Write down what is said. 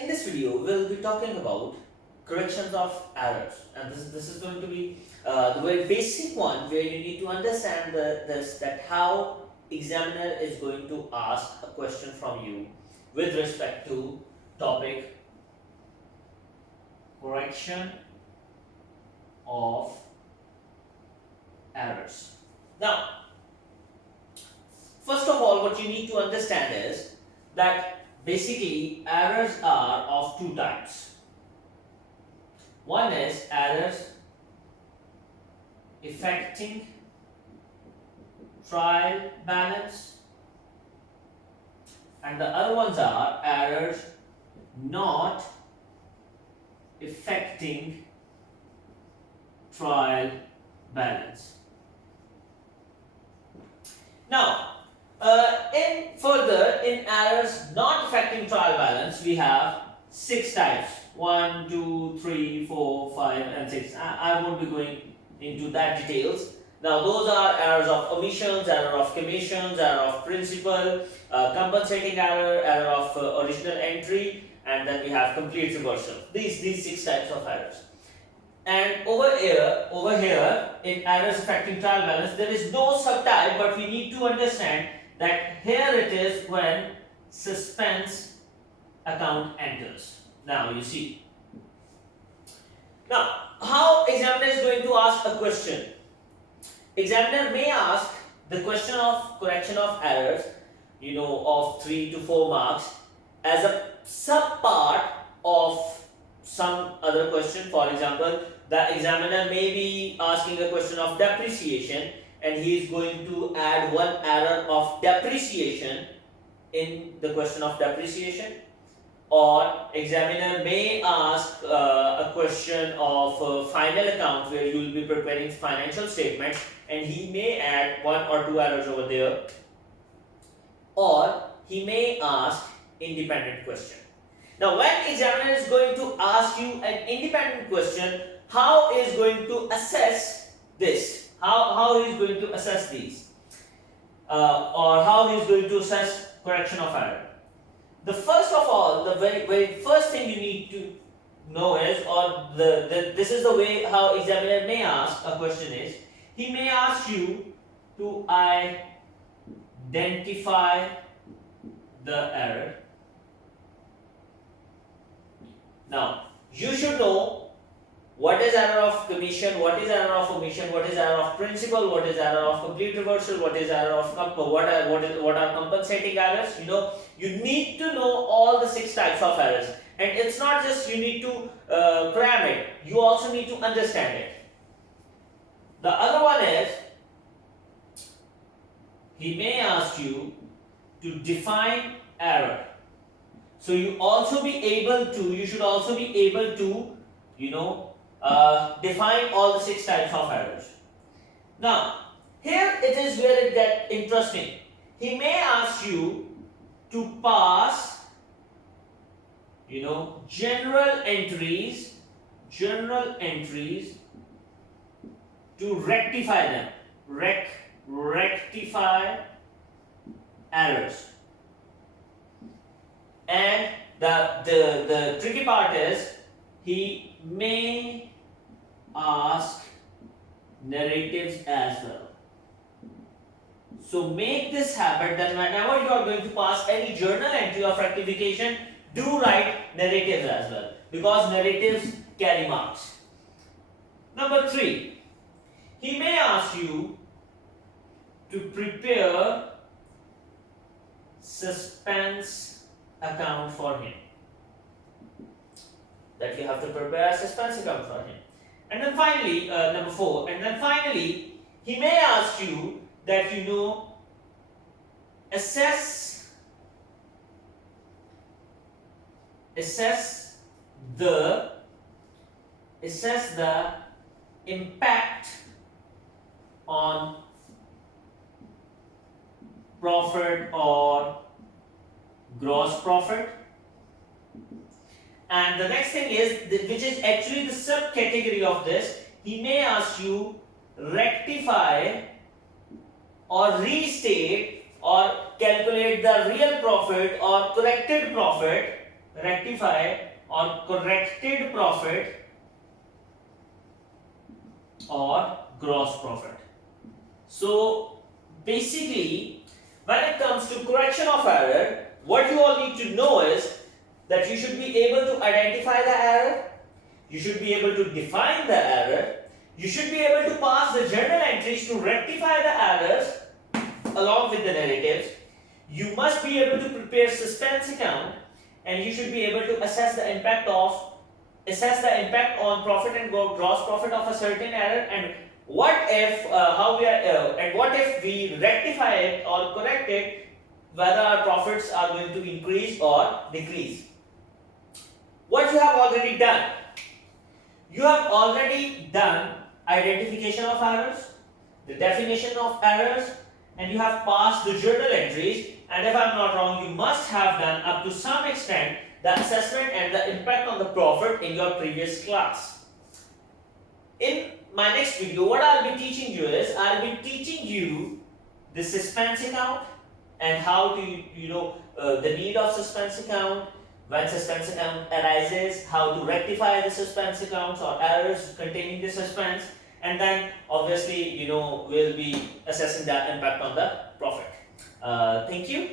In this video, we'll be talking about corrections of errors, and this is going to be the very basic one where you need to understand that how examiner is going to ask a question from you with respect to topic correction of errors. Now, first of all, what you need to understand is that basically errors are of two types. One is errors affecting trial balance, and the other ones are errors not affecting trial balance. Now, in errors not affecting trial balance, we have 6 types: 1, 2, 3, 4, 5, and 6. I won't be going into that details. Now, those are errors of omissions, error of commissions, error of principal, compensating error, error of original entry, and then we have complete reversal. These 6 types of errors. And over here in errors affecting trial balance, there is no subtype, but we need to understand that here it is when suspense account enters. Now you see. Now, how examiner is going to ask a question? Examiner may ask the question of correction of errors, of 3 to 4 marks as a sub part of some other question. For example, the examiner may be asking a question of depreciation, and he is going to add one error of depreciation in the question of depreciation. Or examiner may ask a question of final account where you will be preparing financial statements, and he may add 1 or 2 errors over there. Or he may ask independent question. Now, when examiner is going to ask you an independent question, how is going to assess this? How he is going to assess these? Or how he is going to assess correction of error? The first of all, the very first thing you need to know is, or this is the way how examiner may ask a question is, he may ask you to identify the error. Now, you should know what is error of commission, what is error of omission, what is error of principal, what is error of complete reversal, what is error of what are compensating errors. You need to know all the 6 types of errors, and it's not just you need to cram it, you also need to understand it. The other one is, he may ask you to define error. So you should also be able to define all the 6 types of errors. Now, here it is where it gets interesting. He may ask you to pass general entries to rectify them, rectify errors. And the tricky part is, he may ask narratives as well. So make this habit that whenever you are going to pass any journal entry of rectification, do write narratives as well, because narratives carry marks. Number 3, he may ask you to prepare suspense account for him. That you have to prepare a suspense account for him. And then finally, number 4, and then finally, he may ask you that assess the impact on profit or gross profit. And the next thing is, which is actually the subcategory of this, he may ask you rectify or restate or calculate the real profit or corrected profit, rectify on corrected profit or gross profit. So basically, when it comes to correction of error, what you all need to know is that you should be able to identify the error, you should be able to define the error, you should be able to pass the journal entries to rectify the errors along with the narratives. You must be able to prepare suspense account, and you should be able to assess the impact on profit and gross profit of a certain error, and what if what if we rectify it or correct it, whether our profits are going to increase or decrease. What you have already done, you have already done identification of errors, the definition of errors, and you have passed the journal entries, and if I'm not wrong, you must have done up to some extent the assessment and the impact on the profit in your previous class. In my next video, what I'll be teaching you is, I'll be teaching you the suspense account and how to, the need of suspense account, when suspense account arises, how to rectify the suspense accounts or errors containing the suspense, and then obviously, we'll be assessing the impact on the profit. Thank you.